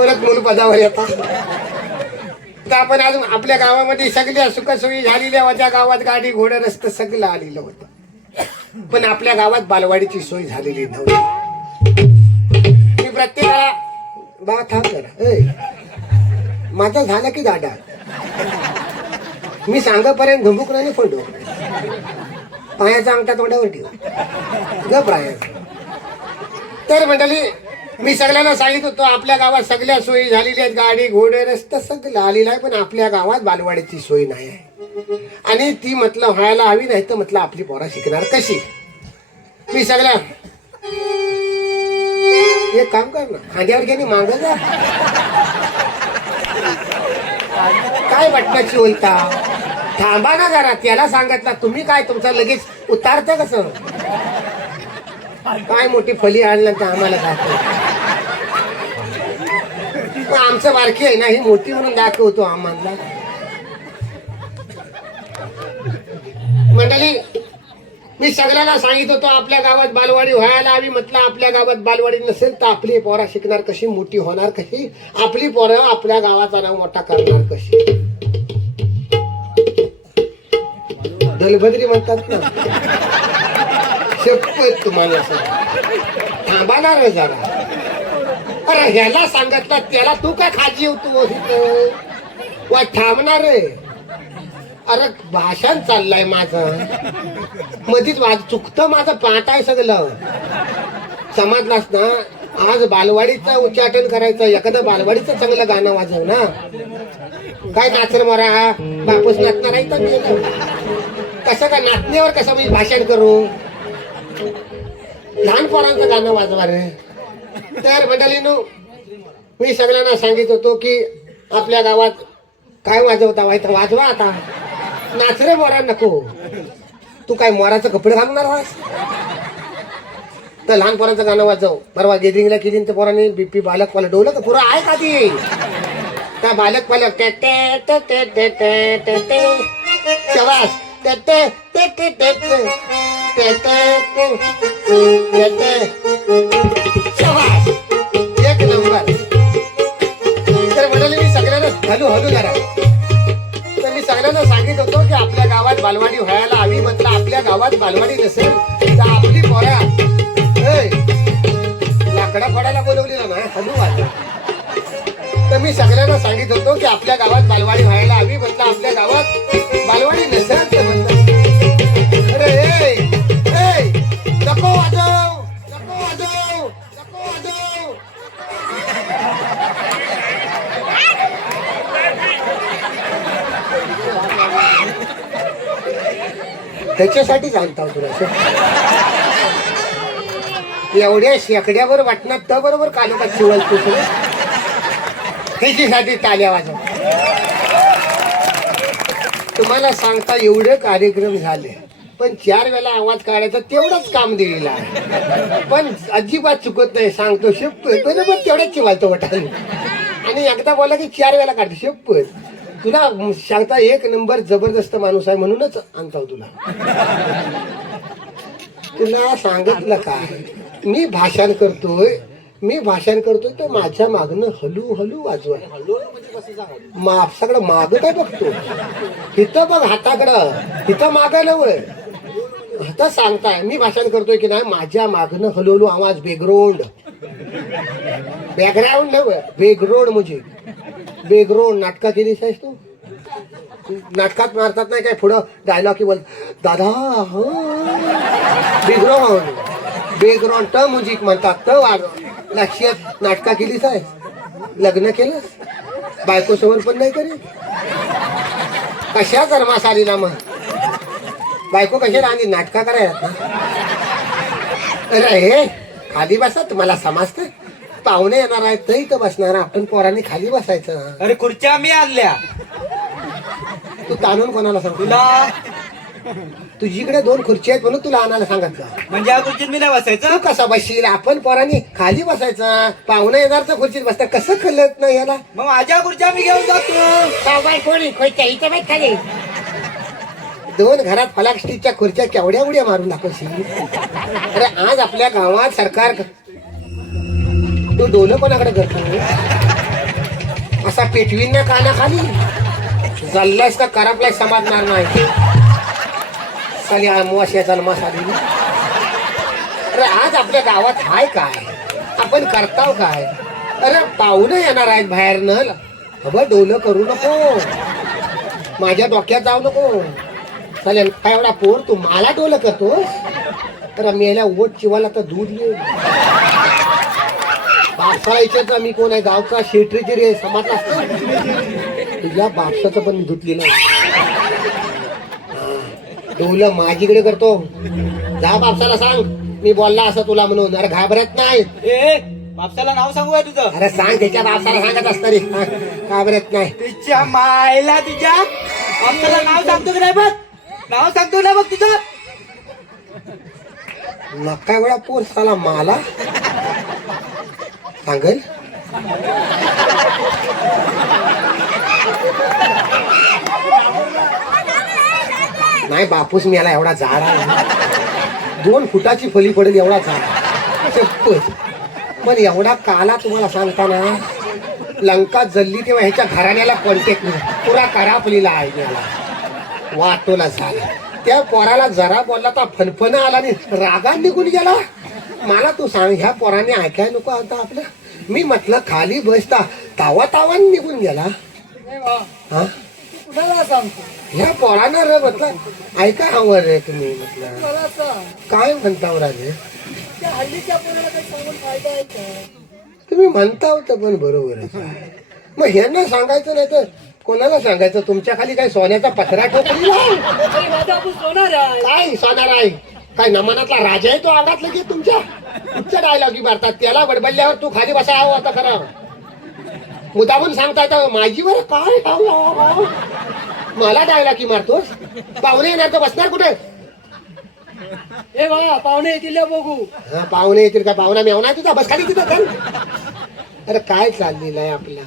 परत मूळ पदावर येतात. तर आपण अजून आपल्या गावामध्ये सगळ्या सुखसोयी झालेल्या होत्या. गावात गाडी घोडं रस्तं सगळं आलेलं होतं, पण आपल्या गावात बालवाडीची सोय झालेली नव्हती. मी प्रत्येकाला बा थांब जरा, माझं झालं की दादा, मी सांगापर्यंत धुंबुकराने फोडो, पायाचा अंगठा तोंडावर ठेव ग पायाचा. तर मंडळी, मी सगळ्यांना सांगित होतो आपल्या गावात सगळ्या सोयी झालेल्या आहेत. गाडी घोडे रस्ता सगळं आलेलं आहे, पण आपल्या गावात बालवाडीची सोय नाही आहे. आणि ती म्हटलं व्हायला हवी, नाही तर म्हटलं आपली पोरा शिकणार कशी. मी सगळ्या एक काम कर ना, खांद्यावर घे माग जा, काय वाटण्याची बोलता, थांबा ना जरा. त्याला सांगितलं तुम्ही काय तुमचं लगेच उतारतं कसं, काय मोठी फली आणलं तर आम्हाला दाखव. आमचं बारकी आहे ना, ही मोठी म्हणून दाखवतो आम्हाला. मंडळी, मी सगळ्यांना सांगित होतो आपल्या गावात बालवाडी व्हायला हवी. म्हटलं आपल्या गावात बालवाडी नसेल तर आपली पोरा शिकणार कशी, मोठी होणार कशी, आपली पोरं आपल्या गावाचा नाव मोठा करणार कशी. दलभद्री म्हणतात ना, शपथ तुम्हाला थांबा रे जरा. अरे ह्याला सांगितलं त्याला तू काय खाजी होतो वा थांबणार रे. अरे भाषण चाललंय माझं, मधीच चुकतं माझं, पाठ आहे सगळं. समजलास ना. आज बालवाडीचं उच्चाटन करायचं, एखादं बालवाडीचं चांगलं गाणं वाजव ना. काय नाचर मारा बापूस नाचणार आहे तर कसं काय नाचण्यावर कसं मी भाषण करू. लहान पोरांचं गाणं वाजवा रे. तर मंडळीनो, मी सगळ्यांना सांगित होतो की आपल्या गावात काय वाजवता व्हायचं वाजवा. आता नाच रे मोरा नको. तू काय मोराचं कपडे घालणार आहेस तर लहान पोरांचं गाणं वाजव. परवा गेदिंगला केली तर पोरांनी बीपी बालक पालक डोलं तर पुरा आहे का ती त्या बालक पालक ते ते ते ते ते ते ते ते शबास ते ते ते ते ते ते ते शबास एक नंबर. तर म्हणाले मी सगळ्यांना हलू हलू जरा. तर मी सगळ्यांना सांगित होतो की आपल्या गावात बालवाडी व्हायला हवी. म्हटलं आपल्या गावात बालवाडी नसेल तर आपली पोरा लाकडा फोडायला बोलवलेला नाही, हलू वाजव. तर मी सगळ्यांना सांगित होतो की आपल्या गावात बालवाडी व्हायला हवी. म्हटलं आपल्या गावात बालवाडी नसेल तर म्हटलं अरे नको वाजव, नको वाजव, नको वाजव. त्याच्यासाठी सांगता तुला एवढ्या शेकड्यावर वाटणार तर बरोबर कालोखात शिवल तू त्याच्यासाठी टाळ्या वाजव. तुम्हाला सांगता एवढे कार्यक्रम झाले, पण 4 वेळा आवाज काढायचा तेवढंच काम दिलेलं आहे. पण अजिबात चुकत नाही, सांगतो शपथ बरोबर तेवढ्याच चिवालतो वाटायला. आणि एकदा बोला की 4 वेळा काढतो शपथ. तुला सांगता एक नंबर जबरदस्त माणूस आहे म्हणूनच आणतो तुला. तुला सांगितलं काय, मी भाषण करतोय तर माझ्या मागणं हलू हलू वाजवा. सगळं माग काय बघतो, इथं बघ हाताकडं, इथं माग नव्हे. आता सांगताय मी भाषण करतोय की नाही, माझ्या मागणं हलवलो आवाज. बॅकग्राऊंड नव्हे, बॅकग्राऊंड म्हणजे बॅकग्राऊंड. नाटका केलीस आहेस तू, नाटकात मारतात नाही काय पुढं डायलॉग की बोल दादा बॅकग्राऊंड ट म्युझिक म्हणतात. त वाज लक्षात नाटका केलीच आहे. लग्न केलं बायको समोर पण नाही करी. कशा कर्मासालीला मग बायको कशा राहली नाटका करायला. अरे हे खाली बसा, तुम्हाला समजतं. पाहुणे येणार आहेत तर इथं बसणार, आपण पोरांनी खाली बसायचं. अरे खुर्च्या मी आणल्या. तू ताणून कोणाला सांग, तुला तुझीकडे 2 खुर्ची आहेत म्हणून तुला आणायला सांगितलं. म्हणजे या खुर्चीत मी नाही बसायचं. तू कसा बसशील, आपण पोरांनी खाली बसायचं. पाहुणे येणार तर खुर्चीत बसता, कसं कळत नाही याला. मग माझ्या खुर्च्या मी घेऊन जातो. कोणी खाली 2 घरात फलाक स्टीलच्या खुर्च्या केवढ्या उड्या मारून दाखवशील. अरे आज आपल्या गावात सरकार, तू डोलं कोणाकडे करतो. असा पेटवीन ना कानाखाली जल्लास का करापला समाजणार नाही खाली अमावास्या जन्मास आलेली. अरे आज आपल्या गावात हाय काय, आपण करताव काय? अरे पाहुणं येणार आहेत बाहेरनं, अबं डोलं करू नको, माझ्या डोक्यात जाऊ नको. चालेल काय एवढा पोर तू मला डोलं करतो? तर मी याला ओट चिवाला तर दूध येईल. बापसाला इच्छा मी कोण आहे, गावचा शेट्रीची रे समाज असतो. तुझ्या बापसाचं पण धुतली नाही, डोलं माझीकडे करतो. जा बापसाला सांग मी बोलला असं तुला म्हणून. अरे घाबरत नाही. ए बापसाला नाव सांगू काय तुझं? अरे सांग त्याच्या बापसाला सांगत असत रे, घाबरत नाही. तिच्या मायला तिच्या बापसाला नाव सांगतो की नाही बघ, नाव सांगतो ना बघ तुझं. नका वेळा पोर साला मला सांगल. नाही बापूस मी याला एवढा झाड आहे, 2 फुटाची फली पडेल एवढा झाड चप्पच. पण एवढा काला तुम्हाला सांगताना लंका जल्ली तेव्हा ह्याच्या घराण्याला कॉन्टॅक्ट नाही, पुरा करापलीला आहे त्याला वाटोला झाला. त्या पोराला जरा बोलला तर फनफन आला आणि रागात निघून गेला. मला तू सांग ह्या पोराने ऐकाय नको आता आपलं? मी म्हटलं खाली बसता तावा तावान निघून गेला. हा कुणाला सांगतो? ह्या पोरानं रे म्हटलं ऐका हवं रे तुम्ही. म्हटलं मला सांग, काय म्हणता राजे? त्या हल्लीच्या पोराला काही सांगून फायदा आहे का? तुम्ही म्हणता होतं पण बरोबरच आहे. मग ह्यांना सांगायचं नाही तर कोणाला सांगायचं? तुमच्या खाली काय सोन्याचा पत्रा ठोकलेला आहे? तरी माझा आपण सोनार आहे. काय सोनार आहे? काय नमनातला राजा आहे तो आगात लगेच तुमच्या तुमच्या डायलॉगी मारतात. त्याला बडबडल्यावर तू खाली बसा हवं आता खरं मुदामून सांगता येतं माझी बरं काय हाव. मला डायलॉगी मारतोस? पाहुणे येणार तर बसणार कुठे? ए बा पाहुणे येतील ना बघू. हा पाहुणे येतील का? पाहुणा मेवणार तुझा बस खाली तिथं चल. अरे काय चाललेलं आहे आपलं?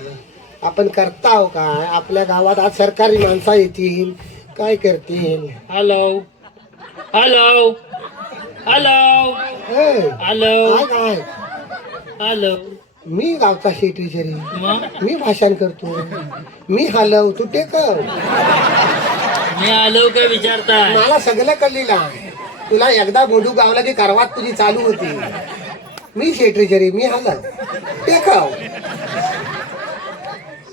आपण करताव काय? आपल्या गावात आज सरकारी माणसं येतील काय करतील? हॅलो हॅलो हॅलो हे, हॅलो काय काय? हॅलो. मी गावचा शेट्रीचरी, मग मी भाषण करतो, मी हलव तू टेकव. मी आलो का विचारताय? मला सगळं कळलेलं आहे. तुला एकदा बोंडू गावला की करवात तुझी चालू होती. मी शेट्रीचरी, मी हलव टेकव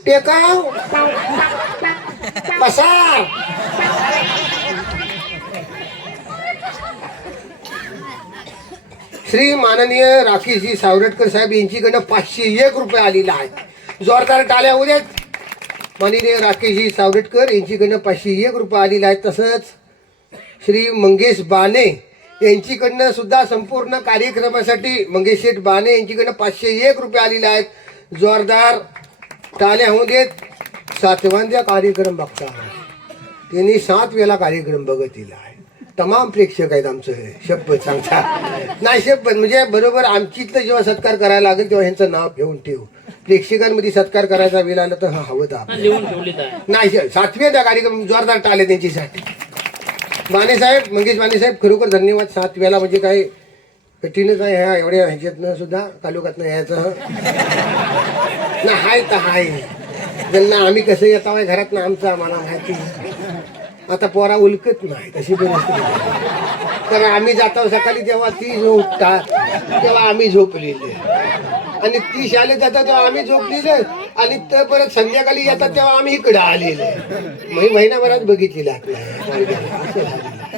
टेकाव बसा. श्री माननीय राकेशजी सावरटकर साहेब यांच्याकडनं 501 रुपये आलेला आहे. जोरदार टाळ्या होऊ देत. माननीय राकेशजी सावरटकर यांच्याकडनं 501 रुपये आलेले आहेत. तसंच श्री मंगेश बाने यांच्याकडनं सुद्धा संपूर्ण कार्यक्रमासाठी मंगेश शेठ बाने यांच्याकडनं 501 रुपये आलेले आहेत. जोरदार टाळ्या होऊ देत. 7व्या कार्यक्रम बघता त्यांनी 7 वेळा कार्यक्रम बघत दिला आहे. तमाम प्रेक्षक आहेत आमचं हे शपथ सांगता नाही शपथ म्हणजे बरोबर आमची इथलं जेव्हा सत्कार करायला लागेल तेव्हा ह्यांचं नाव घेऊन ठेव. प्रेक्षकांमध्ये सत्कार करायचा वेळ आला तर हा हवं तर लिहून ठेवली आहे. नाही 7व्या कार्यक्रम जोरदार टाळले त्यांच्यासाठी. बाणेसाहेब मंगेश बाणेसाहेब खरोखर धन्यवाद. 7 वेळा म्हणजे काय कठीणच आहे ह्या एवढ्या ह्याच्यातनं सुद्धा तालुक्यातनं यायचं ना हाय तर हाय. ज्यांना आम्ही कसं येतो घरात ना आमचं आम्हाला माहिती. आता पोरा उलकत नाही तशी परिस्थिती. तर आम्ही जातो सकाळी तेव्हा ती उठतात तेव्हा आम्ही झोपलेले आणि ती शाळेत जातात तेव्हा आम्ही झोपलेले आणि तर परत संध्याकाळी येतात तेव्हा आम्ही इकडे आलेले. महिनाभरात बघितलेलं आपल्या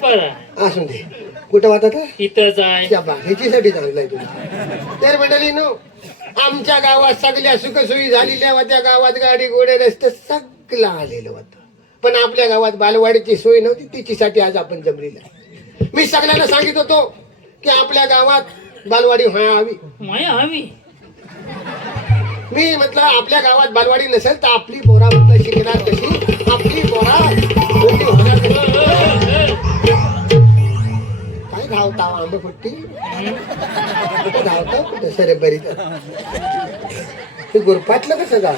बरं असून दे. कुठं वाटत इथंच आहे. ह्याच्यासाठी चांगलाय तुला. तर मंडळी नो आमच्या गावात सगळ्या सुखसोयी झालेल्या होत्या. गावात गाडी घोडे रस्ते सगळं आलेलं होतं. पण आपल्या गावात बालवाडीची सोय नव्हती. तिच्यासाठी आज आपण जमलेला. मी सगळ्यांना सांगित होतो की आपल्या गावात बालवाडी व्हावी. माया हवी. मी म्हटलं आपल्या गावात बालवाडी नसेल तर आपली पोरा म्हटलं शिकणार कशी? आपली पोरा मोठी होणार कशी? काय धावता आंबेपट्टी कुठे धावता कुठे सरे बरी गुरपाटलं कसं गाव?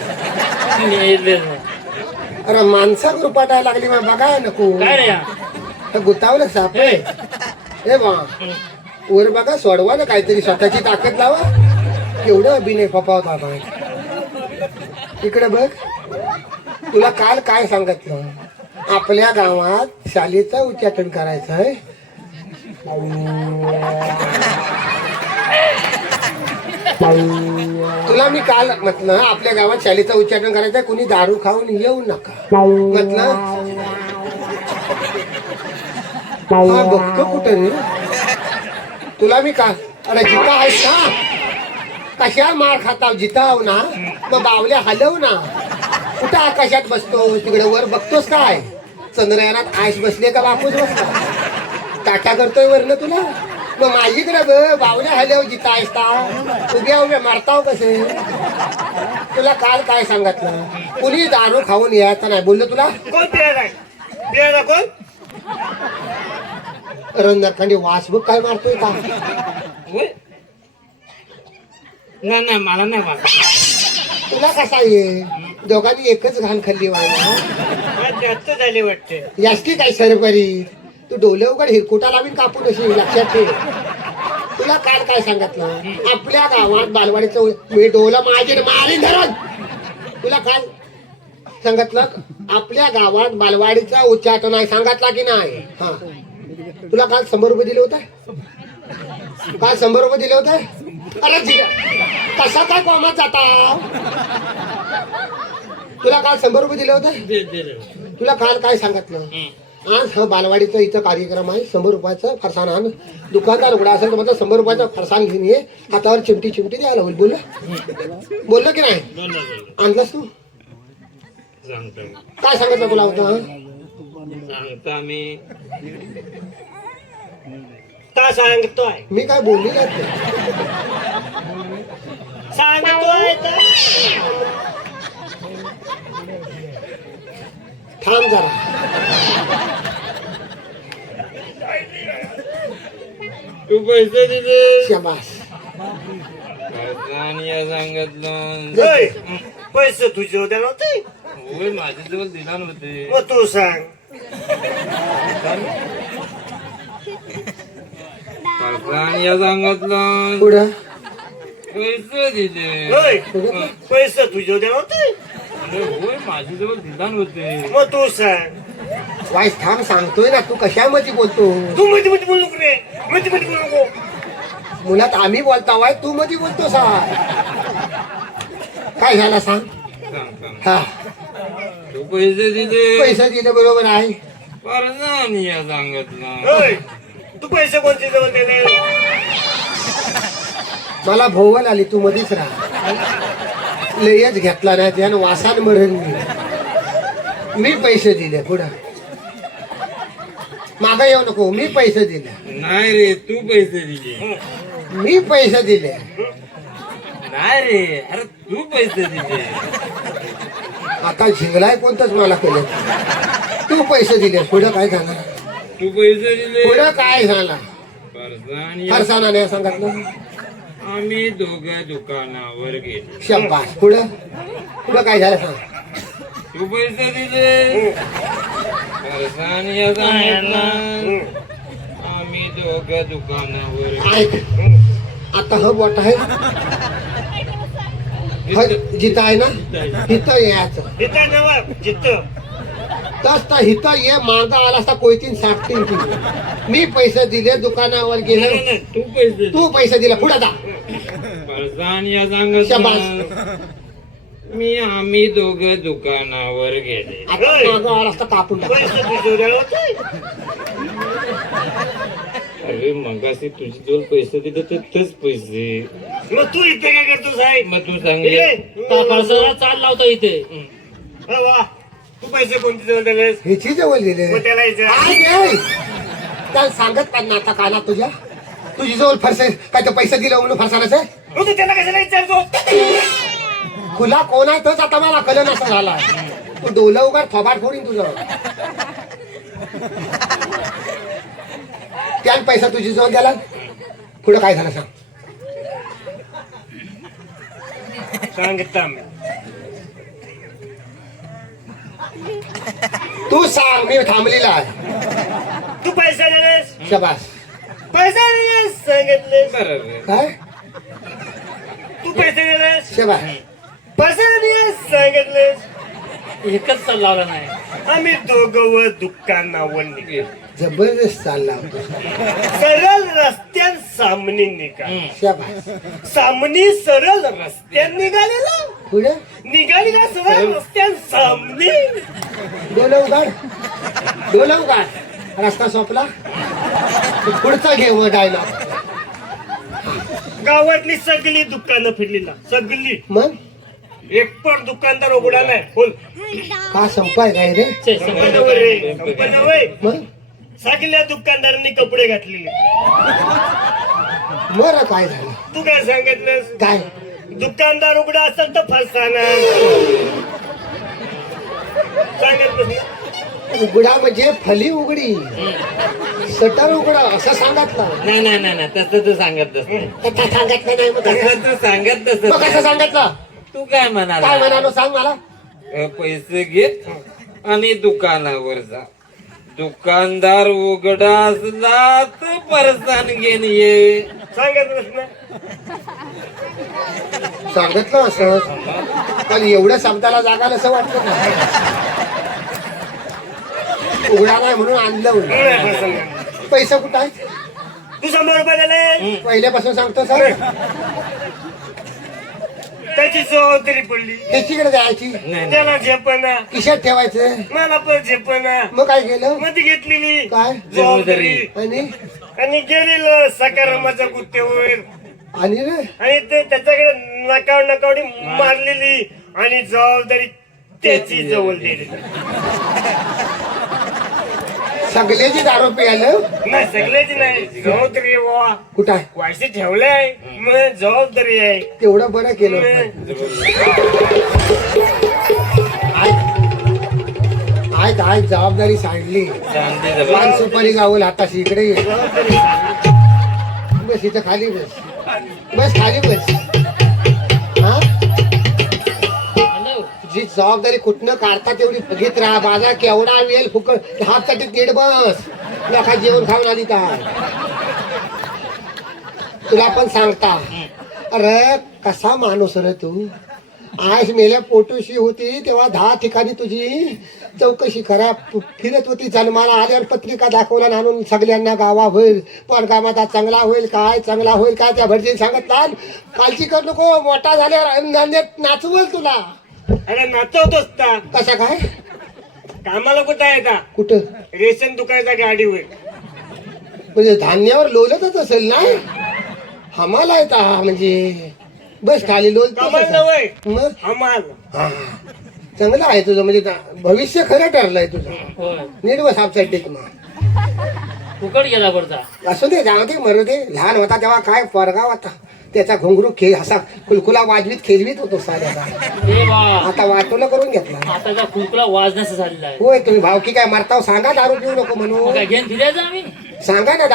अरे माणसा गुरपाटायला लागली मग बघाय नको. काय रे गुतावलं साप आहे. हे बा वर बघा सोडवा ना काहीतरी स्वतःची ताकद लावा. एवढं अभिनय फपावता इकडे बघ, तुला काल काय सांगितलं? आपल्या गावात शाळेचं उच्चाटन करायचं आहे. तुला मी काल म्हटलं आपल्या गावात शाळेचं उच्चाटन करायचं आहे, कुणी दारू खाऊन येऊ नका म्हटलं. हा बघतो कुठं रे तुला मी का. अरे जिता आहेस ना, कशा मार खाताव? जिताव ना मग बावल्या हलव ना. कुठं आकाशात बसतो? तिकडे वर बघतोस काय? चंद्रयानात आयस बसले का बापूस बसला? टाटा करतोय वरनं तुला. मग माझीकडे ब बावल्या हलव जिता आहेस का? उभ्या उभ्या मारताव कसे? तुला काल काय सांगितलं? कुणी दारू खाऊन यायचं नाही बोललो तुला. कोण बियाला कोण? रंगखांडी वास बघ काय मारतोय का? नाही मला नाही मारत. तुला कसा ये? दोघांनी एकच घाण खाल्ली व्हायला. जास्त झाले वाटते. याची काय सरबरी? तू डोले उघड हिरकुटा लावीन कापून अशी लक्षात ठेव. तुला काल काय सांगितलं? आपल्या गावात बालवाडीचं मी डोलं माझे मारीन धरून. तुला काय सांगितलं? आपल्या गावात बालवाडीचा उच्चाटन आहे सांगितला की नाही? हा तुला काल 100 रुपये दिले होते. काल 100 रुपये दिले होते. अरे कसा काय कॉमात जाता? तुला काल 100 रुपये दिले होते. तुला काल काय सांगितलं? आज हा बालवाडीचा इथं कार्यक्रम आहे. 100 रुपयाचं फरसाण आण. दुकानदार उघडा असेल तर मतलब 100 रुपयाचं फरसाण घेऊन ये. हातावर चिमटी चिमटी द्यायला होईल. बोललं की नाही? आणलंस तू? काय सांगितलं तुला होतं? आम्ही का सांगतोय? मी काय बोलली नाही. सांगतोय थांब जरा. तू पैसे दिले. शाबास. सांगितलं पैसे तुझे होते नव्हते. माझ्याजवळ दिला नव्हते. मग तू सांग. सांगितलं पुढं पैसे दिले. पैसे तुझे होते नव्हते. होय माझ्याजवळ दिला नव्हते. मग तू सांग. वाईस थांब सांगतोय ना. तू कशामध्ये बोलतो? तू मध्ये मध्ये बोलू नको रे. मध्ये मध्ये बोलू नको. मुलात आम्ही बोलता वाय तू मध्ये बोलतो सा. काय झालं सांग. हा तू पैसे दिले. पैसे दिले बरोबर आहे. सांगितलं तू पैसे कोणते जवळ दिले? मला भोवल आली. तू मधीच राहा. लयच घेतला नाही त्यानं वासान मरण मी पैसे दिले. पुढं मागं येऊ नको. मी पैसे दिले. नाही रे तू पैसे दिले. मी पैसे दिले. नाही रे अरे तू पैसे दिले. आता झिंगलाय कोणतंच मला कळलं. तू पैसे दिले. पुढं काय झालं? तू पैसे दिले. पुढं काय झालं? फरसाण फरसाणाने सांगितलं. आम्ही दोघं दुकानावर गेलो. शाबास. पुढं पुढं काय झालं सांग. तू पैसे दिले. फरसाण सांगितलं. आम्ही दोघं दुकानावर ऐक आता ह बोट आहे. जिथं आहे ना तिथं यायचं. जिथं नव जिथं तस तर हिथं ये. मागा आला असता कोयतीन 60 किलो. मी पैसे दिले. दुकानावर गेले. तू पैसे तू पैसे दिले. पुढे जा. फरसाण सांगितलं. शाबास. आम्ही दोघं दुकानावर गेले. आता मागं आला असता कापून टाक. अरे मगाशी तुझी जवळ पैसे दिले तर तेच पैसे. मग तू इथे काय करतो साहेब? मग तू सांगितलं चाल लावतो इथे. तू पैसे कोणते जवळ दिलेस? ह्याची जवळ दिले. मग त्याला त्याला सांगत का ना आता काना तुझ्या तुझी जवळ फरसे काय तर पैसे दिले म्हणून फरसानाचं. तू त्याला कशाला विचारतो? खुला कोण आहे तोच आता मला कळलं नसं झाला. तू डोलं उघड थोबाड फोडीन तुझं. त्यान पैसा तुझी जवळ द्याला. पुढं काय झालं सांग. सांगितलं तू सांग. मी थांबलेला आहे. तू पैसे दिलेस. शाबास. पैसे दिलेस सांगितले. बरोबर. काय तू पैसे दिलेस. शाबास. बसायला सांगितलं. एकच चाल लावला नाही. आम्ही दोघं दुकानावर निघेल. जबरदस्त चालला होता. सरळ रस्त्यान सामने निघाल. शाबास. सामने सरळ रस्त्यान निघालेला. पुढे निघालेला सरळ रस्त्यान सामने. डोलं उघाड. रस्ता सोपला. पुढचा घे मग डायलॉग. गावातली सगळी दुकानं फिरलेला. सगळी. मग एक पण दुकानदार उघडा नाही. बोल. का संपाय काय रे? कंपन्यावर रे. कंपन्यावर. मग सगळ्या दुकानदारांनी कपडे घातलेले. मग काय झालं? तू काय सांगितलंस? काय दुकानदार उघडा असेल तर फरसाना सांगितलं. उघडा म्हणजे फली उघडी, सटर उघडा असं सांगितलं. नाही नाही नाही नाही तसं तू सांगत नाही. तसं सांगितलं नाही. मग तसं तू सांगत मग कसं सांगितलं? तू काय काय म्हणाला? म्हणालो सांग मला. पैसे घे आणि दुकानावर जा. दुकानदार उघडा असला तर परसान घेऊन ये. सांगितलंस ना. सांगितलं असं पण एवढ्या शब्दाला जागा असं वाटतं ना. उघडा नाही म्हणून आणलं. पैसे कुठं आहेत? तू 100 रुपये दिले. पहिल्यापासून सांगतो सर. त्याची जबाबदारी पडली. त्याच्याकडे जायची, त्याला झेपना. खिशात ठेवायचं. मला पण झेपना. मग काय केलं? मध्ये घेतलेली काय जबाबदारी आणि गेलेलं सकारामाच्या गुत्तेवर. आणि रे आणि ते त्याच्याकडे नकावडी मारलेली आणि जबाबदारी त्याची जवळ दिली. सगळ्याची दारू प्यायलं. नाही सगळ्याची नाही. जबाबदारी आहे बाबा. कुठं आहे? वायसे ठेवलंय मग जबाबदारी आहे. तेवढं बरं केलं. आज जबाबदारी सांडली. पान सुपारी गावल हाताशी. इकडे ये. बस इथं खाली बस. बस खाली बस. हा जी जबाबदारी कुठनं काढता तेवढी बघित राहा. बाजार केवढा वेळ फुकट हातसाठी तीड बस. नका जेवण खाऊन आली का तुला पण सांगता. अरे कसा माणूस रे तू. आज मेल्या पोटोशी होती तेव्हा 10 ठिकाणी तुझी चौकशी करा फिरत होती. जन्माला आल्यावर पत्रिका दाखवला आणून सगळ्यांना गावा होईल पण कामाचा चांगला होईल काय चांगला होईल काय त्या भटजीने सांगितलं. कालची करू नको. मोठा झाल्यावर नाचवल तुला. अरे नाचवतोस का? कसा काय? कामाला कुठं आहे का? कुठं? रेशन दुकानाच्या गाडीवर. म्हणजे धान्यावर लोलतच असेल ना. हमाला येता म्हणजे बस खाली लोलतो. कमाल नव्हे मग हमाल. हा चांगलं आहे तुझं. म्हणजे भविष्य खरं ठरलंय तुझं. होय. नीट बस आपसाठी मग. फुकट गेला पडता. असू दे जाऊ दे मरू दे. लहान होता तेव्हा काय परगाव होता. त्याचा घुंगरू खेळ असा कुलकुला वाजवीत खेळवीत होतो साऱ्याचा. ए बा आता वाटोला करून घेतला. आताचा खुलकुला वाजण्याचा झालेला आहे. होय तुम्ही भावकी काय मारताव सांगा. दारू पिऊ नको मग म्हणून काय घेऊन फिरायचं आम्ही. सांगा ना.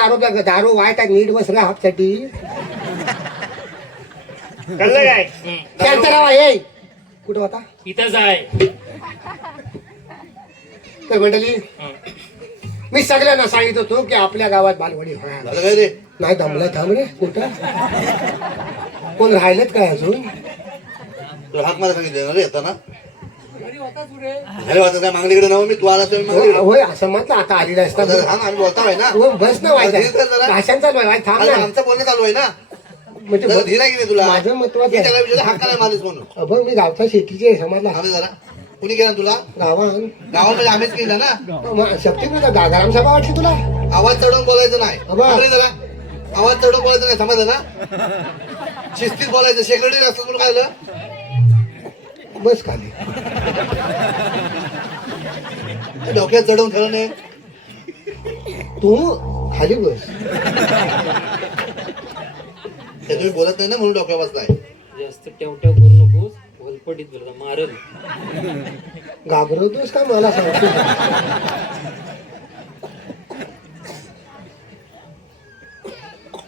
दारू वाईट आहे. नीट बस रा आपसाठी. कळलं काय? शांत राहा. ये कुठं होता? इथंच आहे. तर मंडळी मी सगळ्यांना सांगित होतो की आपल्या गावात बालवाडी होणार. झालं काय रे? नाही दमलं थांब रे. कुठं कोण राहिलेत काय अजून? तुला हाक मारा सांगितलं ना रे येताना. घरी वाटत काय मागणीकडे नव मी. तू आला तर होय होय, असं म्हटलं. आता आलेला असता आम्ही बोलताय ना. हो, बस ना व्हायचं. धीर कर जरा. भाषण चालू आहे. थांब अरे, ना. आमचं बोलणं चालू आहे ना. म्हणजे जरा धीर आहे की नाही तुला? माझं महत्वाचं मी आहे. त्याला विचारलं हाक काय मारलीस म्हणून. अबं मी गावचा शेतीचे समजला. थांबे जरा. कुणी केला तुला? गावात गावामध्ये आम्हीच केलं ना. शक्तीपीठ ग्रामसभा वाटली तुला. आवाज चढवून बोलायचं नाही. अबा. थांब रे जरा. आवाज चढवून बोलायचं नाही. समजलं ना. शिस्तीत बोलायचं. शेकडे असतं म्हणून काय झालं? बस खाली. डोक्यात चढवून ठेवलं नाही. तू खाली बस. हे तुम्ही बोलत नाही ना म्हणून डोक्यात बसलाय. जास्त टेवट्याव करू नकोस. वलपटीत बरं मारल. घाबरवतोस का मला सांगतो.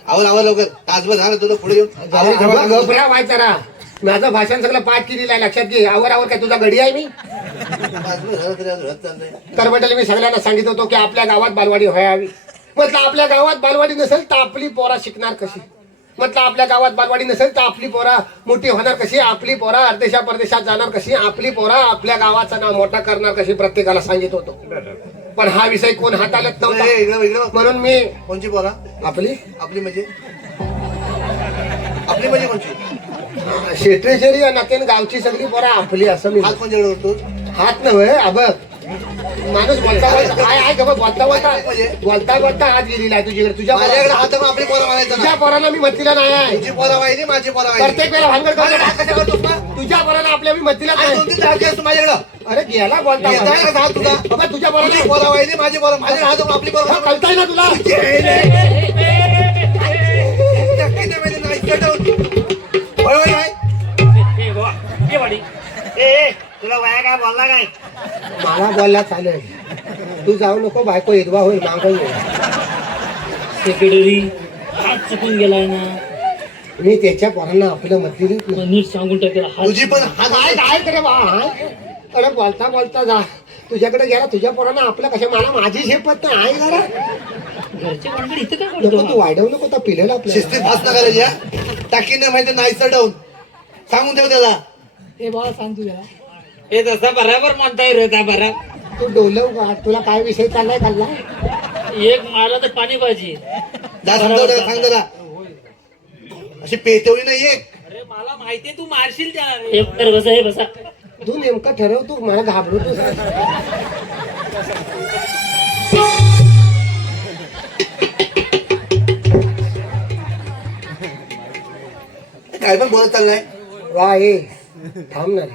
आवर लवकर. तासभर झालं तुला पुढे येऊन. घबरा व्हायचा रा. माझं भाषण सगळं पाठ केलेलं आहे. लक्षात घे. आवर काय तुझा घडी आहे मी. तासभर झालं तरी आज रथ चाललंय. तर मंडळी मी सगळ्यांना सांगित होतो की आपल्या गावात बालवाडी व्हावी. म्हटलं आपल्या गावात बालवाडी नसेल तर आपली पोरा शिकणार कशी. म्हटलं आपल्या गावात बालवाडी नसेल तर आपली पोरा मोठी होणार कशी, आपली पोरा अर्देशा परदेशात जाणार कशी, आपली पोरा आपल्या गावाचं नाव मोठा करणार कशी, प्रत्येकाला सांगित होतो. पण हा विषय कोण हाताळत नव्हता. इकडं म्हणून मी कोणची पोरा आपली आपली म्हणजे कोणची शेट्रेश्वरी या नात्याने गावची सगळी पोरा आपली असं मी हात म्हणजे होतो हात नव्हे अबघ माणूस बोलता बोलता काय आहे का बघ, बोलता बोलता हात गेलेला आहे तुझ्याकडे. तुझ्या माझ्याकडे हात मग आपली पोरा म्हणायचं तुझ्या ना. पोराला मी मतीला नाही आहे. तुझी पोरा वाहिली माझी पोरा वाहिली. प्रत्येक वेळेला भांगड माझ्याकडे हात कशा करतोस ना? तुझ्या पोराला आपल्या मी मतीला आणि नाही. 2-3 हात घ्यायस तू माझ्याकडं. अरे गेला बोलता येता आहे का हात तुझा? बाबा तुझ्या तुझी पोराला पोरा वाहिली माझी पोरा माझ्या हात मग आपली पोरा कळताय ना तुला. तुला वया काय बोलला काय? मला बोलला चालेल, तू जाऊ नको, बायको हिरवा होईल मागं येईल. सेक्रेटरी हात चुकून गेलाय ना, मी त्याच्या पोरांना आपलं मतीला मग नीट सांगून टाकेल हात. तुझी पण हात काय काय करे बा अरे बोलता बोलता जा तुझ्याकडे गेला, तुझ्या पोरांना आपलं कशा मला माझी झेपत नाही आहे जरा. घरचे भानगड इथं काय नको करतो तू वाढवू नको तर पिलेला आपल्या शिस्तीत भास नका करायची हा. टाकी नाही माहिती नाही चढवून सांगून ठेव त्याला. हे बाळा सांग तू त्याला. हे तसा बराबर म्हणता येईल रे बरा. तू डोलव का, तुला काय विषय चाललाय खाल्ला. एक मला तर पाणी पाहिजे. जा समजाव त्याला सांग जरा. अशी पेटवली नाही एक. अरे मला माहितीये तू मारशील त्याला. एक तर बसा, हे बसा. तू नेमकं ठरव, तू मला घाबरतोस. काय पण बोलत चाललाय. वा ये थांब ना,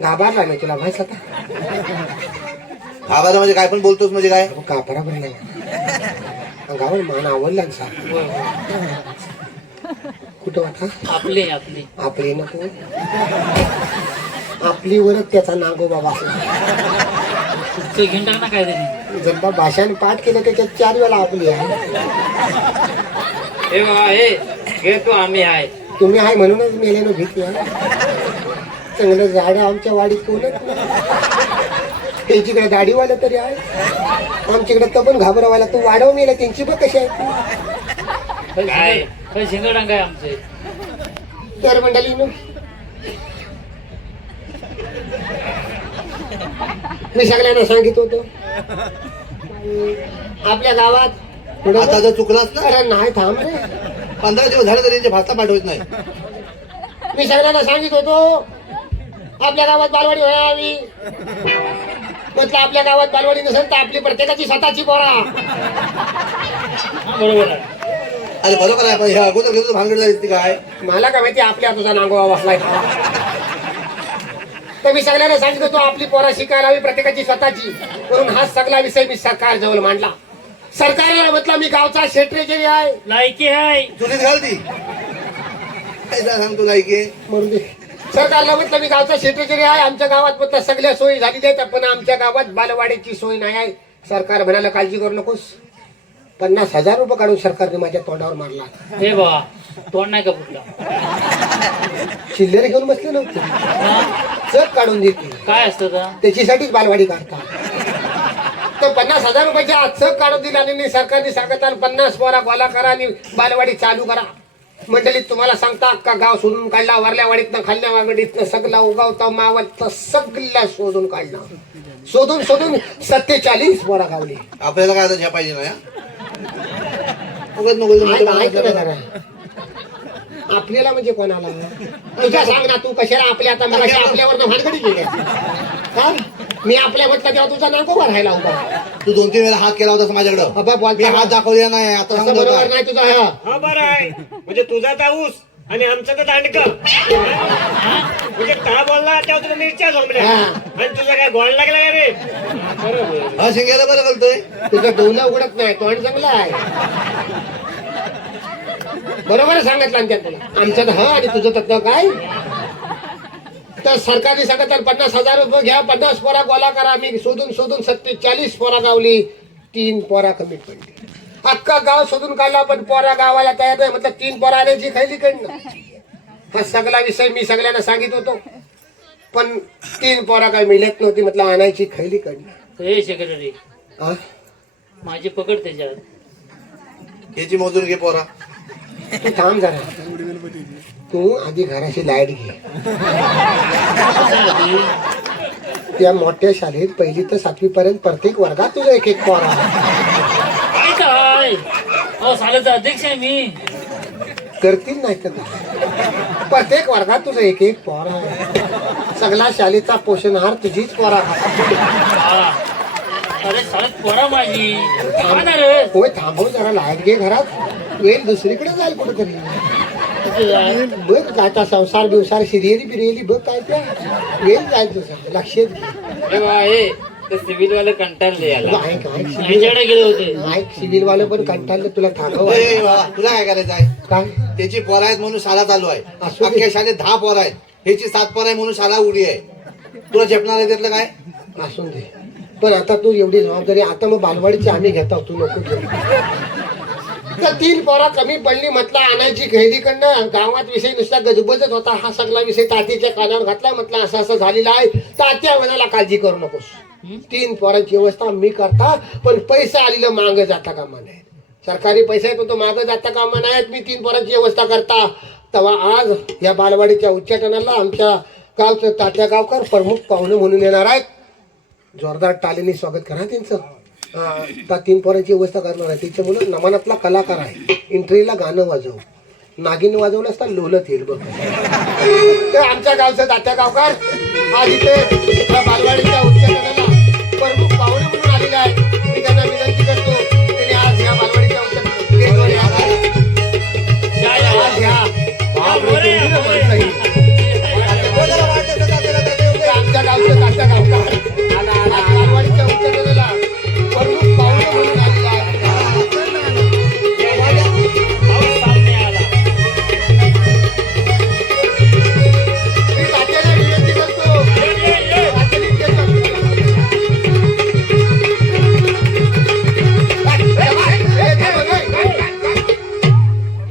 घाबरला नाही तुला माहित आता. आवाज म्हणजे काय पण बोलतोस म्हणजे काय. घाबरा पण नाही गावाला मान आवडला ना साहेब. कुठं वाटा आपले आपले आपली नको, आपली वरच त्याचा नागो बाबा. तुमचं घेऊन टाक ना काय तरी. जर भाषाने पाठ केलं त्याच्यात 4 वेळा आपली आहे. हे बाबा हे घे तू, आम्ही आहे. तुम्ही आहे म्हणूनच मेल्यानं भीती आहे. चांगलं झाड आमच्या वाडीत कोणच नाही. त्यांच्याकडे दाढीवाला तरी आहे, आमच्याकडे तर पण घाबरावाला. तू वाढव मेला त्यांची पण कशी आहे. काय काय शिंगडांग आहे आमचे. तर मंडळी मी सगळ्यांना सांगित होतो आपल्या गावात आता जर चुकलास ना अरे नाही थांब रे, 15 दिवस झाले तरी यांच्या भाषा पाठवत नाही. मी सगळ्यांना सांगित होतो आपल्या गावात बालवाडी व्हावी. म्हटलं आपल्या गावात बालवाडी नसेल तर आपली प्रत्येकाची स्वतःची पोरा. बरोबर आहे. अरे बरोबर आहे, पण हे अगोदर घेतो भानगड झाली ती काय. मला काय माहिती आपल्या तुझा नांगोवा बसलाय. तर मी सगळ्यांना सांगित होतो आपली पोरा शिकायला हवी, प्रत्येकाची स्वतःची. म्हणून हा सगळा विषय मी सरकार जवळ मांडला. सरकारला म्हटलं मी गावचा सेक्रेटरी आहे, लायकी आहे. चुलीत घाल ती काय सांग तुला ऐके. म्हणून दे. सरकारला म्हटलं मी गावचा सेक्रेटरी आहे, आमच्या गावात म्हटलं सगळ्या सोयी झालेल्या आहेत, पण आमच्या गावात बालवाडीची सोय नाही आहे. सरकार म्हणाला काळजी करू नकोस. 50,000 रुपये काढून सरकारने माझ्या तोंडावर मारला. हे बाबा तोंड नाही का फुटला. चिल्लर घेऊन बसले नव्हते, चक काढून देते. काय असतं का त्याच्यासाठीच बालवाडी काढतात. तर 50,000 रुपयाच्या आत चक काढून दिला आणि सरकारने सांगत 50 पोरा गोळा करा आणि बालवाडी चालू करा. मंडळीत तुम्हाला सांगता अख्खा गाव सोडून काढला. वरल्या वाडीतनं खाल्ल्या वाडीतनं सगळा उगावता मावत सगळ्या शोधून काढला. शोधून 47 पोरा गावली. आपल्याला काय आता झ्या पाहिजे ना. आपल्याला म्हणजे कोणाला तुझ्या सांग ना, तू कशाला आपल्या आता मला आपल्यावर भानगडी गेल्या का. मी आपल्या म्हटलं तेव्हा तुझा नागोबा राहायला होता. तू 2-3 वेळा हात केला होता माझ्याकडं. बाबा मी बोलता हात दाखवलेला नाही. आता असं सांगतो बरोबर काय. नाही तुझा. हा हा बरं आहे, म्हणजे तुझा ताऊस आणि आमचं तर दांडक. म्हणजे का बोलला तेव्हा तुला मिरच्या झोंबल्या आणि तुझा काय गोळ लागला का रे. हा शिंग्याला बरं घालतोय. तुझं डोलं उघडत नाही, तोंड चांगलं आहे. बरोबर सांगितलं आणि तुला आमचं तर आणि तुझं तत्व काय. तर सरकारने सांगत 50,000 रुपये घ्या, 50 पोरा गोळा करा. मी शोधून 47 पोरा गावली, 3 पोरा कमी पडली. अख्खा गाव शोधून काढला पण पोरा गावाला तयार नाही. म्हटलं 3 पोरा आणायची खैलीकडनं. हा सगळा विषय मी सगळ्यांना सांगित होतो, पण 3 पोरा काय मिळत नव्हती. म्हटलं आणायची खैलीकडनं. हे सेक्रेटरी हा माझी पकड त्याच्यात. याची मोजून घे पोरा. तू थांब जरा. तू आधी घराची लाईट घे. त्या मोठ्या शाळेत 1ली ते 7वी पर्यंत प्रत्येक वर्गात तुझं एक एक पोर आहे. काय काय अहो शाळेचा अध्यक्ष आहे मी. करतील नाही तर काय. प्रत्येक वर्गात तुझं एक एक पोर आहे. सगळा शाळेचा पोषणहार तुझीच पोरा खातात. हा. अरे शाळेत पोरा माझी काय ना रे. होय थांबव जरा लाईट घे घरात. वेळ दुसरीकडे जाईल कुठेतरी. बघ काय आता संसार बिवसार सिरियली बिरियली बघ काय त्या वेळ जाईल तुझं लक्षात घे. अरे वा हे ते सिव्हिल वाले कंटाळले याला. ऐक यांच्याकडे गेले होते. सिव्हिल वाले पण कंटाळले तुला थांबव. ए, बाबा, तुला काय करायचं आहे? काय त्याची पोरं आहेत म्हणून शाळा चालू आहे. असू दे. अख्ख्या शाळेत 10 पोरं आहेत. ह्याची 7 पोरं आहे म्हणून शाळा उडी आहे. तुला झेपणार आहे त्यातलं काय? असून दे. पण आता तू एवढी जबाबदारी आता मग बालवाडीची आम्ही घेतो तू नको घेऊ. तर 3 पोरा कमी पडली म्हटलं आणायची खरेदीकडनं. गावात विषय नुसता गजबजत होता. हा सगळा विषय तात्याच्या कानावर घातला. म्हटलं असं असं झालेलं आहे. तात्या म्हणाला काळजी करू नकोस. 3 पोरांची व्यवस्था मी करता. पण पैसा आलेलं मागं जाता कामा नाहीत. सरकारी पैसा येतो तो मागं जाता कामा नाहीत. मी 3 पोरांची व्यवस्था करता. तेव्हा आज या बालवाडीच्या उच्चाटनाला आमच्या गावचं तात्या गावकर प्रमुख पाहुणे म्हणून येणार आहेत. जोरदार टाळीने स्वागत करा त्यांचं. त्या 3 पोरांची व्यवस्था करणार आहे. तिच्या मुलं नमनातला कलाकार आहे. एंट्रीला गाणं वाजव. नागिन वाजवलं असता लोलत येईल बघ. तर आमच्या गावचं तात्या गावकर आज इथे या बालवाडीच्या उच्चाटनाला प्रमुख पाहुणे म्हणून आलेले आहेत. मी त्यांना विनंती करतो त्यांनी आज या बालवाडीच्या उच्चाटनावर आमच्या गावचं तात्या गावकर बालवाडीच्या उच्चाटनाला प्रमुख पाहुणे म्हणून आलेले आहेत. मी तात्याला विनंती करतो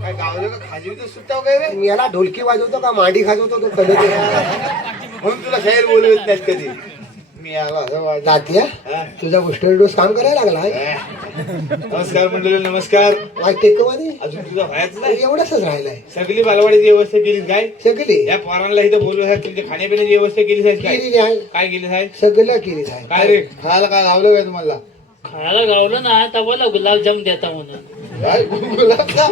काय गावलं का खाली सुट्टा काय रे? मी याला ढोलकी वाजवतो का मांडी खाजवतो तो कधी म्हणून तुला शाहीर बोलवत नाहीत कधी. मी आला असं वाजत. तात्या हा? तुझा गोष्टी डोस काम करायला लागला नमस्कार मंडळी, नमस्कार. टेकवानी अजून तुझा व्हायच नाही. एवढंच राहिलाय. सगळी बालवाडीची व्यवस्था केलीस काय? सगळी या पोरांना इथं बोलू साहेब तुमच्या खाण्यापिण्याची व्यवस्था केली साहेब काय? केली आहे. काय केली साहेब? सगळं केली आहे. काय रे खायला काय गावलं काय तुम्हाला? खायला गावलं ना तवाला गुलाबजाम देता म्हणून. काय गुलाबजाम?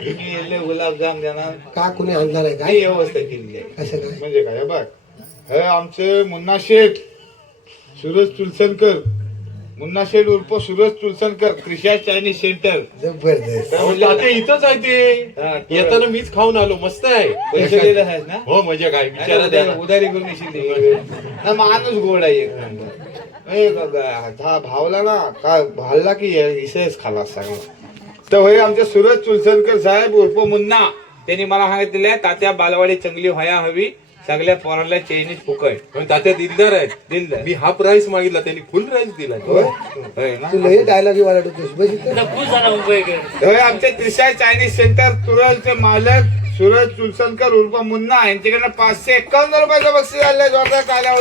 मी येले गुलाबजाम देणार. का कुणी आणला नाही काय काय व्यवस्था केली आहे? असं काय म्हणजे काय बघ, हे आमचे मुन्ना शेठ सूरज तुलसनकर, मुन्ना शेठ उर्फ सूरज तुलसनकर, क्रिशा चायनीज सेंटर. जबरदस्त. आता इथंच आहे ते. येताना मीच खाऊन आलो. मस्त आहे. पैसे दिले आहेत ना? हो मजा काय विचारा द्या. उधारी करून येशील ना. माणूस गोड आहे एक नंबर. ए हा भावला ना का भालला की इसेच खाला सगळं. तर होय आमचे सूरज तुलसनकर साहेब उर्फ मुन्ना, त्यांनी मला सांगितलेलं तात्या बालवाडी चांगली व्हाया हवी. सगळ्या पोरांना चायनीज फुकट. पण तात्या दिलदार आहेत. दिलदार. मी हाफ राईस मागितला, त्यांनी फुल राईस दिला. होय ना? तू लई डायलॉग वाढत होतीस बस इथं. खुश झाला मुंबईकर. होय आमचे त्रिशा चायनीज सेंटर तुरळचे मालक सूरज तुलसनकर उर्फ मुन्ना यांच्याकडनं 551 रुपयाचं बक्षीस आलंय. जोरदार टाळ्या.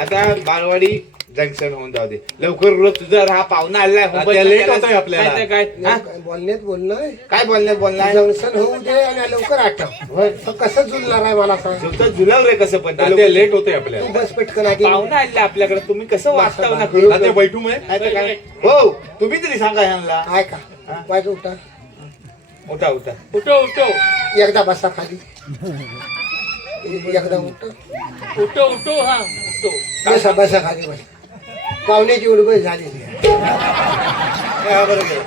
आता बालवाडी जंक्शन होऊन जाऊ दे लवकर. रोज तुझा हा पाहुणा आलाय. तात्या late होतंय आपल्याला. काय काय हा? बोलण्यात बोलणं काय बोलणार जंक्शन होऊ दे आणि लवकर आठव. कसं जुळणार आहे मला सांग. तुमचं जुलाव रे कसं पण तात्या लेट होते तू आपल्याला. बस पटकन आधी. पाहुणा आले आपल्याकडे. तुम्ही कसं वाचता ना तात्या बैठू मग. काय हो तुम्ही तरी सांगा ह्यांना. आहे का पाहिजे उठा. उठा उठा. उठो उठो एकदा बसा खाली. एकदा उठा. उठो उठो हा उठो. बसा बसा खाली बसा. पाहुण्याची उडबस झालेली आहे. हा, बरं केलं.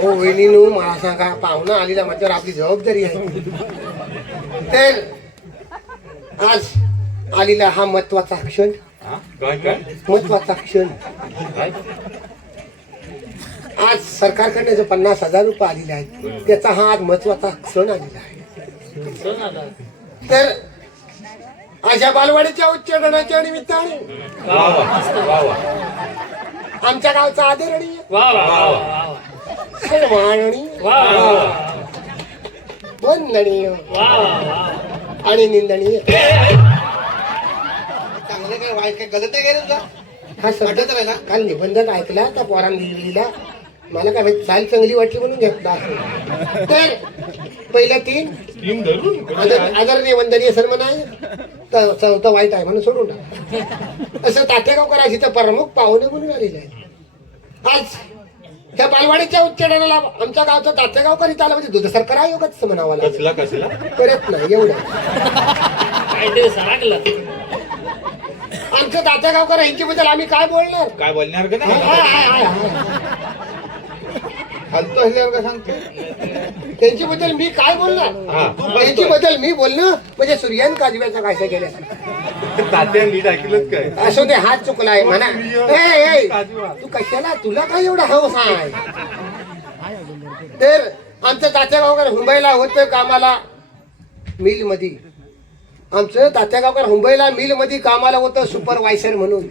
हो वहिनीनू मला सांगा पाहुणा आलेला म्हटल्यावर आपली जबाबदारी आहे. तर आज आलेला हा महत्वाचा क्षण. हा? काय काय महत्वाचा क्षण. आज सरकारकडे जो 50,000 रुपये आलेले आहेत त्याचा हा आज महत्वाचा क्षण आलेला आहे. सण आला. तर अशा बालवाडीच्या उच्चाटनाच्या निमित्ताने वा वा वा वा. आमच्या गावचा आदरणीय वा वा वा वा सन्माननीय वा वा वंदनीय वा वा. आणि निंदनीय चांगलं काय वाईट काय गलत नाही गेलं तुला? हा शब्द वाटत आहे ना? काल निबंधक ऐकला त्या पोरांनी लिहिलेला मला काय माहिती चाल चांगली वाटली म्हणून घेतला असेल. तर पहिलं 3 टीम धरून आदरणीय वंदनीय सन्मान आहे, चौथं वाईट आहे म्हणून सोडून टाका. असं तातेगावकर आज इथं प्रमुख पाहुणे म्हणून आलेले आहेत. आज ह्या बालवाडीच्या उच्चाटनाला आमच्या गावचं तातेगावकर इथं आलं म्हणजे दूध सरकार आयोगच म्हणावं लागेल. कसला करत नाही एवढं. काय ते सांगलं आमचं तातेगावकर यांच्याबद्दल आम्ही काय बोलणार? काय बोलणार का हाय, नाही हाय, हाय, हाय. हलतो हल्ल्यावर का सांगतो त्यांच्याबद्दल मी काय बोलणार? हा तू बोलतोय. त्यांच्याबद्दल मी बोलणं म्हणजे सूर्यान काजव्याचा कायसा केल्या. तात्या नीट ऐकलंच काय असो ते हात चुकलाय म्हणा. ए, तू कशाला, तुला काय एवढा हौस आहे? तर आमचं तात्यागावकर मुंबईला होतं कामाला मिल मध्ये. आमचं तात्यागावकर मुंबईला मिल मध्ये कामाला होतं सुपरवायझर म्हणून.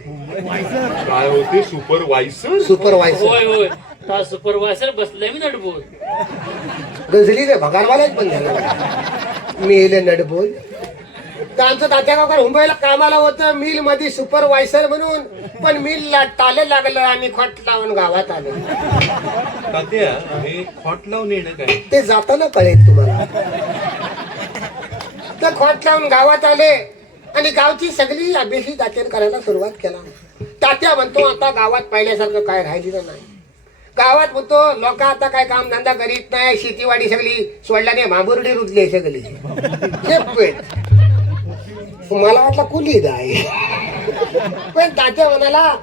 काय होते सुपरवायझर सुपरवायझर होय होय हा सुपरवायझर बसलाय मी नटबोल. गजली रे भगारवालाच पण झाला मिल नडबोल. तर आमचं तात्यागावकर मुंबईला कामाला होतं मिल मध्ये सुपरवायझर म्हणून. पण मिलला टाले लागलं आणि खट लावून गावात आलं. तात्या हे खॉट लावून येणं काय ते जाताना कळेल तुम्हाला. तर खोट लावून गावात आले आणि गावची सगळी अभ्यासी तात्याने करायला सुरुवात केला. तात्या म्हणतो आता गावात पहिल्यासारखं काय राहिलेलं नाही. गावात म्हणतो लोक आता काय काम धंदा करीत नाही, शेतीवाडी सगळी सोडल्याने मांबुर्डी रुजली सगळी. मला वाटलं कुलीद आहे. पण तात्या म्हणाला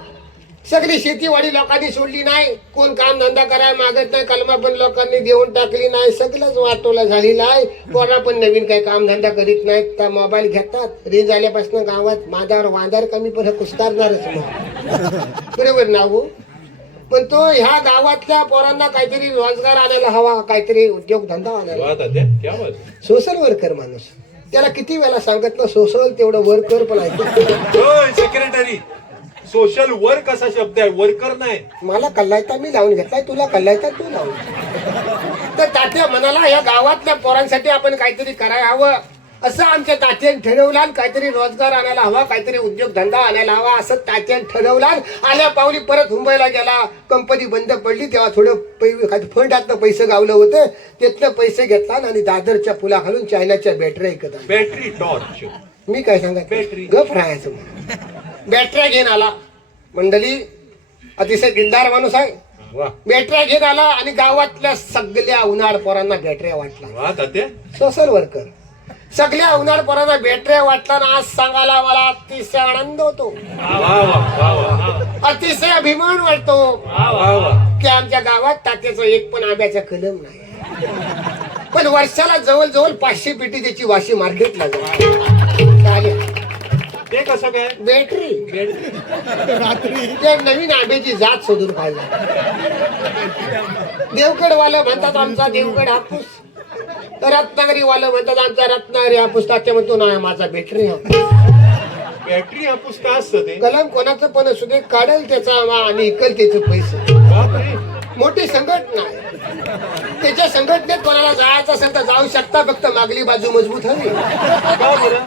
सगळी शेतीवाडी लोकांनी सोडली नाही, कोण काम धंदा करायला मागत नाही, कलमा पण लोकांनी देऊन टाकली नाही, सगळंच वाटोला झालेलं आहे. कोणा पण नवीन काही काम धंदा करीत नाहीत. तर मोबाईल घेतात, रेंज आल्यापासून गावात मादावर वादार कमी पण कुस्तारणारच मग. बरोबर ना हो? पण तो ह्या गावातल्या पोरांना काहीतरी रोजगार आणायला हवा, काहीतरी उद्योगधंदा आणायला. वा तात्या क्या बात सोशल वर्कर माणूस. त्याला किती वेळा सांगितलं सोशल तेवढं वर्कर पण ऐकतो. सेक्रेटरी सोशल वर्क असा शब्द आहे, वर्कर नाही. मला कल्लायता मी लावून घेतलाय, तुला कल्लायता तू लावून. तर तात्या म्हणाला या गावातल्या पोरांसाठी आपण काहीतरी करायला हवं असं आमच्या तात्याने ठरवलं. काहीतरी रोजगार आणायला हवा, काहीतरी उद्योगधंदा आणायला हवा असं तात्याने ठरवलं. आल्या पावली परत मुंबईला गेला. कंपनी बंद पडली तेव्हा थोडं फंडातनं पैसे गावलं होतं, त्यातनं पैसे घेतला आणि दादरच्या पुलाखालून चायनाच्या बॅटऱ्या ऐकत आल्या. बॅटरी टॉर्च मी काय सांगत बॅटरी. गप राहायचं. बॅटऱ्या घेऊन आला. मंडळी अतिशय दिलदार माणूस आहे. वा बॅटऱ्या घेऊन आला आणि गावातल्या सगळ्या उन्हाळ पोरांना बॅटऱ्या वाटला. वा तात्या सोशल वर्कर. सगळ्या उन्हाळ पोरांना बॅटऱ्या वाटला ना. आज सांगायला मला अतिशय आनंद होतो, वा वा वा वा अतिशय अभिमान वाटतो वा वा की आमच्या गावात तात्याचं एक पण आंब्याचा कलम नाही. पण वर्षाला जवळजवळ 500 पेटी त्याची वाशी मार्केटला जाते. ते कसं काय बॅटरी ते नवीन आंब्याची जात शोधून खायला. देवगडवालं म्हणतात आमचा देवगड हापूस, रत्नागिरी वालं म्हणतात आमचा रत्नागिरी हापूस. तात्या म्हणतो नाही माझा बॅटरी हापूस. बॅटरी हापूस का असतं ते कलम कोणाचं पण असू दे, काढेल त्याचा आणि इकल त्याचे पैसे. बापरे. मोठी संघटना आहे. त्याच्या संघटनेत कोणाला जायचं असेल तर जाऊ शकता, फक्त मागली बाजू मजबूत हवी. का बरं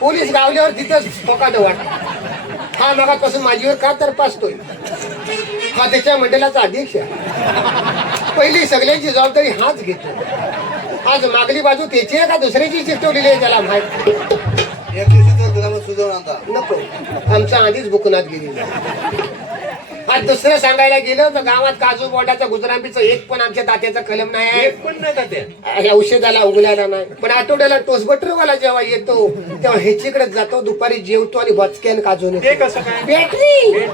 पोलीस गावल्यावर तिथंच फोकाट वाटत. हा मगापासून माझीवर का तर पासतोय. हा त्याच्या मंडळाचा अध्यक्ष आहे. पहिली सगळ्यांची जबाबदारी हाच घेतो. आज मागली बाजू त्याची आहे का दुसऱ्याची चिकटवलेली आहे त्याला माहिती. एक दिवशी तुला सुधारून आणता नको, आमच्या आधीच बुकनात गेली. आज दुसरं सांगायला गेलं तर गावात काजू बोटाचं गुजरांबीचं एक पण आमच्या तात्याचा कलम नाही आहे. एक पण नाही तात्या. औषधाला उगलायला नाही. पण आठवड्याला टोस बटरवाला जेव्हा येतो तेव्हा ह्याच्याकडे जातो, दुपारी जेवतो आणि बचक्यान काजून. ते कसं काय बॅटरी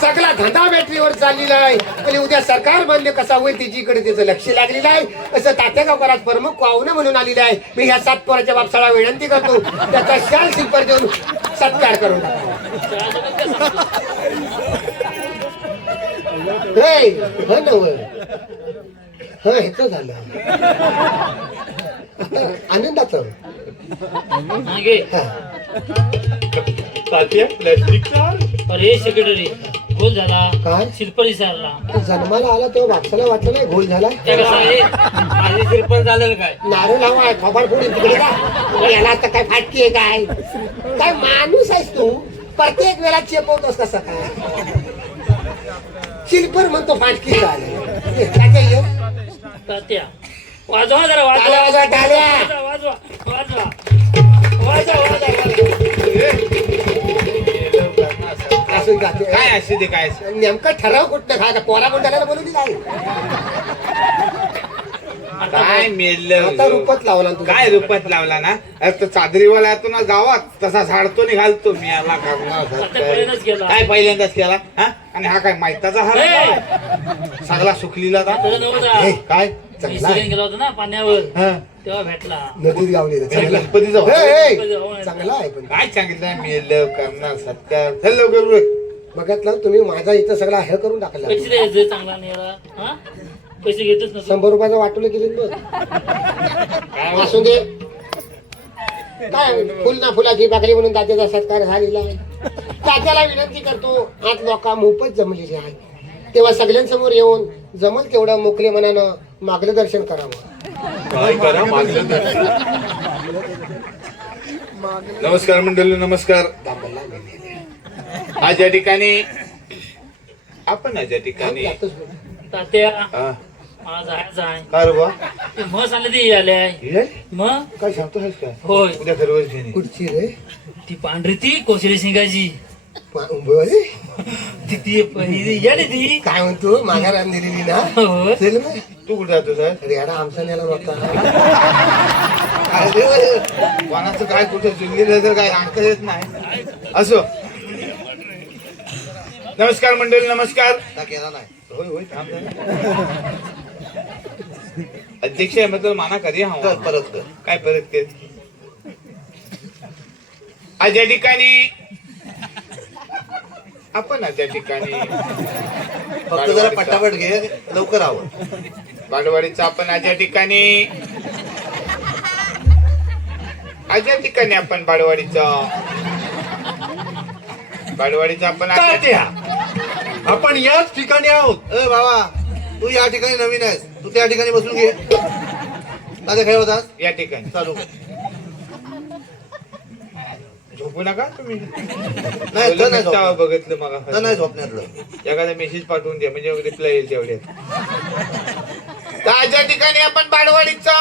सगळा धंदा बॅटरीवर चाललेला आहे. आणि उद्या सरकार बनले कसा होईल त्याच्याकडे त्याचं लक्ष लागलेलं आहे. असं तात्यागावकरात प्रमुख पाहुणे म्हणून आलेले आहे. मी ह्या 7 पोराच्या बापसाला विनंती करतो त्याचा शाल सिपर देऊन सत्कार करून टाका. ह्याच झालं आनंदाचं. मागे तात्या प्लॅस्टिकचा अरे सेक्रेटरी गोल झाला काय? शिल्प विचारला. जन्माला आला तेव्हा बापसाला वाटलं नाही घोल झाला. त्या कसं आहे माझे शिल्प झालेलं काय नारळ हवा थोबाड फोडून तिकडे का याला आता काय फाटकी आहे काय? काय माणूस आहेस तू? प्रत्येक वेळा चेपवतोस कसं काय? शिल्पर म्हणतो फाटकी झाले तात्या ये. तात्या वाजवा जरा टाळ्या वाजवा, टाळ्या. वाजवा वाजवा वाजवा वाजवा असं जाते. काय असे ते काय असं? नेमका ठराव कुठं खायचा पोरा कोणत्याला बोलून दिला काय मेलं आता रूपच लावला तू. काय रूपात लावला ना अरे तो चादरीवाला येतो ना गावात तसा झाडतो निघालतो मी याला आता करणार पहिल्यांदाच गेला काय पहिल्यांदाच केला हा आणि हा काय माहिताचा हार ए! सगळा सुकलीला का तसं नव्हता. हे, काय मी सिलेन गेला होता ना पाण्यावर हा तेव्हा भेटला नदीत गावलेलं अरे चांगला गणपतीचा हे, हे, चांगला आहे पण काय सांगितलं मेलं करणार सत्कार चल लवकर उरक. बघितलं तुम्ही माझा इथं सगळा हे करून टाकला. पैसे द्यायचे चांगला नेला हा पैसे घेतच नसतो 100 रुपयाचं वाटवलं केली बघ. असू दे काय फुल ना फुलाची बाकरी म्हणून तात्याचा सत्कार झालेला आहे. तात्याला विनंती करतो आज लोक मोफत जमलेले आहे तेव्हा सगळ्यांसमोर येऊन जमल तेवढं मोकळे मनानं मार्गदर्शन करावं. काय करा मागलं तर. नमस्कार मंडळी नमस्कार. आज या ठिकाणी आपण आज या ठिकाणी तात्या हा, मला जायचं आहे काय रे बा ते मस आले ते आल्या हे? मग काय सांगतो आहेस काय होय उद्या खरवच घेणे कुठची रे ती पांढरी ती कौशल्य सिंगाची उंबळी? ती ती पहिली याली ती काय म्हणतो माघार आण दिलेली ना हो चल मग. तू कुठे जातो साहेब रेडा आमचा नेला नव्हता. कोणाचं काय कुठे चुकलेलं तर काय सांगता येत नाही असो. नमस्कार मंडळी नमस्कार. केला नाही होय होय थांब जरा. अध्यक्ष आहे मतलब माना कधी हा कर, परत कर. काय परत ते आज या ठिकाणी आपण आज या ठिकाणी फक्त जरा पटापट घे लवकर आवर. बालवाडीचा आपण आज या ठिकाणी आपण बालवाडीचा आपण आज या- तात्या, आपण याच ठिकाणी आहोत. ए बाबा तू या ठिकाणी नवीन आहेस तू त्या ठिकाणी बसून घे. दादा काय होतास या ठिकाणी चालू कर. झोपू नका तुम्ही नाही तर नाही झोपणार. बघितलं मग तर नाही झोपण्यातलं. एखादा मेसेज पाठवून द्या म्हणजे रिप्लाय येईल तेवढ्यात. तर आज या ठिकाणी आपण बालवाडीचा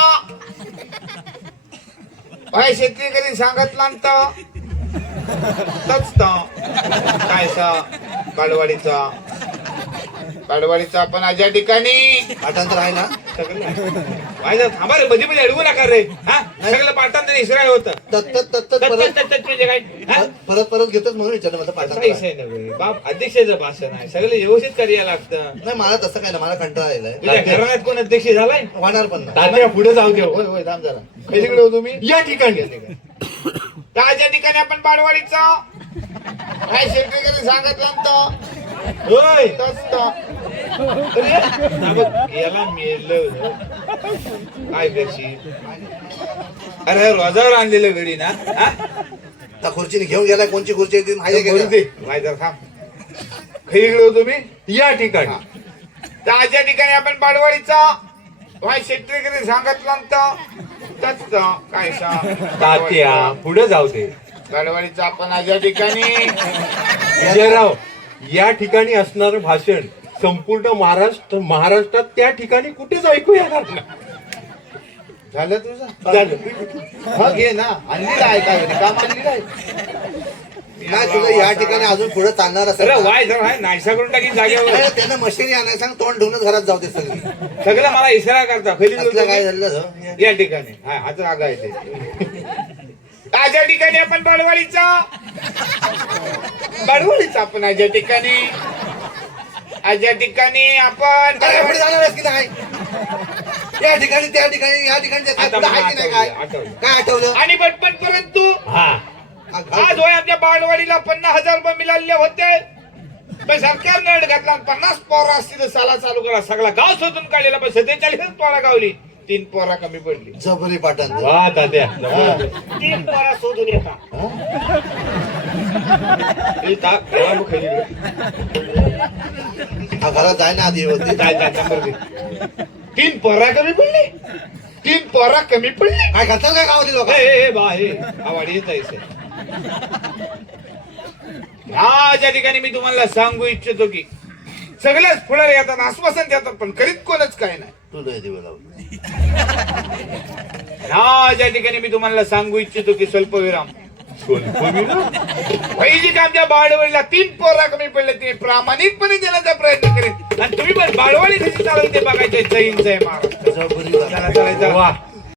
भाई शेतकरी सांगितलं तच काय बालवाडीचा आपण आज या ठिकाणी पाठांतर आहे ना सगळं थांबा रे मध्ये मध्ये अडवू नका रे हा सगळं पाठांतर इसराय होतं तत्त परत म्हणजे काय हा? परत परत घेतोच म्हणून विचारलं माझं असा पाठांतर आहे. विषय नव्हे बाप अध्यक्षाचं भाषण आहे सगळं व्यवस्थित करायला लागतं. नाही मला तसं काय नाही मला कंटाळा आलाय तुझ्या घराण्यात कोण अध्यक्ष झालाय होणार पण नाही. तात्या पुढे जाऊ दे. होय होय थांब जरा. कधीकडे हो तुम्ही या ठिकाणी तर आज या ठिकाणी आपण बालवाडीचा काय शेतकरी सांगितलं होय याला मेलं काय करशील अरे रोजावर आणलेलं घडी ना हा? त्या खुर्चीने घेऊन गेलाय कोणची खुर्ची आहे ती माहिती बोलू आहे दे वायदर थांब खरीकडे हो तुम्ही या ठिकाणी तर आज या ठिकाणी आपण बालवाडीचा काय शेतकरी सांगितलं काय तात्या पुढे जाऊ दे. बालवाडीचा आपण आज या ठिकाणी विजयराव, या ठिकाणी असणारं भाषण संपूर्ण महाराष्ट्रात त्या ठिकाणी कुठेच ऐकू येणार नाही. झालं तुझं झालं. हा घे ना आणलेलं आहे काय काम आणलेलं आहे नाही तुझं या ठिकाणी अजून पुढे चालणार असेल अरे ना, वाय जर आहे नाश्ता करून टाकीन जागेवर अरे त्यांना मशिनी आणायला सांग तोंड ठेवूनच घरात जाऊ दे सगळी. सगळं मला इशारा करता खरी असलं काय झालं हं? या ठिकाणी हा आता जागा आहे ते आज या ठिकाणी आपण बालवाडीचा आपण आज या ठिकाणी आपण अरे पुढे जाणार आहेस की नाही या ठिकाणी त्या ठिकाणी या ठिकाणी त्या आता पुढे मला आहे की नाही काय आठवलं. काय आठवलं आणि पटपट परंतु हा आज होय आमच्या बालवाडीला 50,000 रुपये मिळाले होते पण सरकारने अड घातला 50 पोरा असतील साला चालू करा सगळा गाव शोधून काढलेला पण 47 पोरा गावली 3 पोरा कमी पडली जबरी पाठांतर. वा तात्या जबरदस्त. 3 पोरा शोधून येता ए, त्याला बघ खरी इकडे. हा घरात जाय ना आधी व्यवस्थित. काय काय नंबर दे 3 पोरा कमी पडली 3 पोरा कमी पडली काय घालतात काय गावातील लोक ए बा हे आवाडी येत आहे ह्या ज्या ठिकाणी मी तुम्हाला सांगू इच्छितो की सगळेच पुढारी येतात, आश्वासन देतात, पण करीत कोणच काय नाही. ह्या ठिकाणी मी तुम्हाला सांगू इच्छितो की स्वल्पविराम पहिली का आमच्या बाळवडीला 3 पोरा कमी पडले, ते प्रामाणिकपणे देण्याचा प्रयत्न करेन आणि तुम्ही पण बाळवाडी कशी चालवते बघायचे. जैन जय महाराष्ट्र. चला, चला, चला. वा